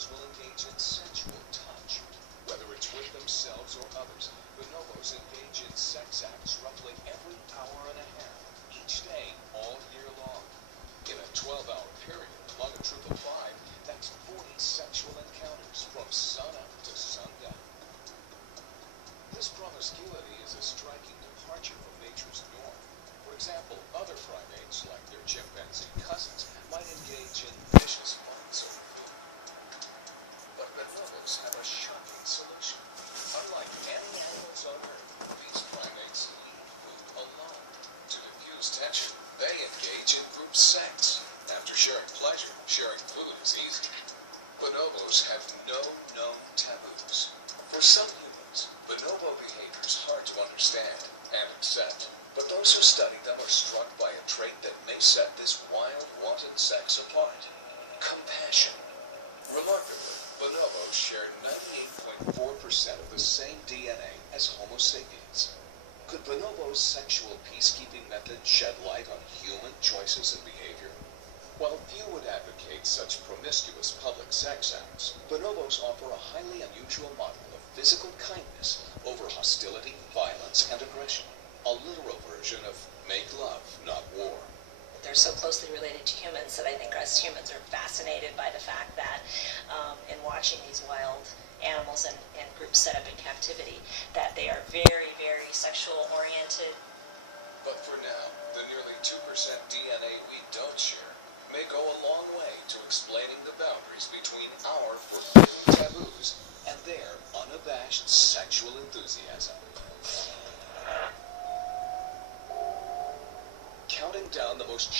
bonobos will engage in sensual touch. Whether it's with themselves or others, bonobos engage in sex acts roughly every hour and a half, each day, all year long. In a 12-hour period, among a troop of 5, that's 40 sexual encounters from sunup to sundown. This promiscuity is a striking departure from nature's norm. For example, other primates, like their chimpanzee cousins, might engage in vicious fights over food. But bonobos have a shocking solution. Unlike any animals on Earth, these primates leave food alone. To diffuse tension, they engage in group sex. After sharing pleasure, sharing food is easy. Bonobos have no known taboos. For some humans, bonobo behavior is hard to understand and accept. But those who study them are struck by a trait that may set this wild, wanton sex apart: compassion. Remarkably, bonobos share 98.4% of the same DNA as Homo sapiens. Could bonobos' sexual peacekeeping methods shed light on human choices and behavior? While few would advocate such promiscuous public sex acts, bonobos offer a highly unusual model of physical kindness over hostility, violence, and aggression. A literal version of make love, not war. They're so closely related to humans that I think us humans are fascinated by the fact that in watching these wild animals and groups set up in captivity, that they are very, very sexual oriented. But for now, the nearly 2% DNA we don't share may go a long way to explaining the boundaries between our forbidden taboos and their unabashed sexual enthusiasm. Counting down the most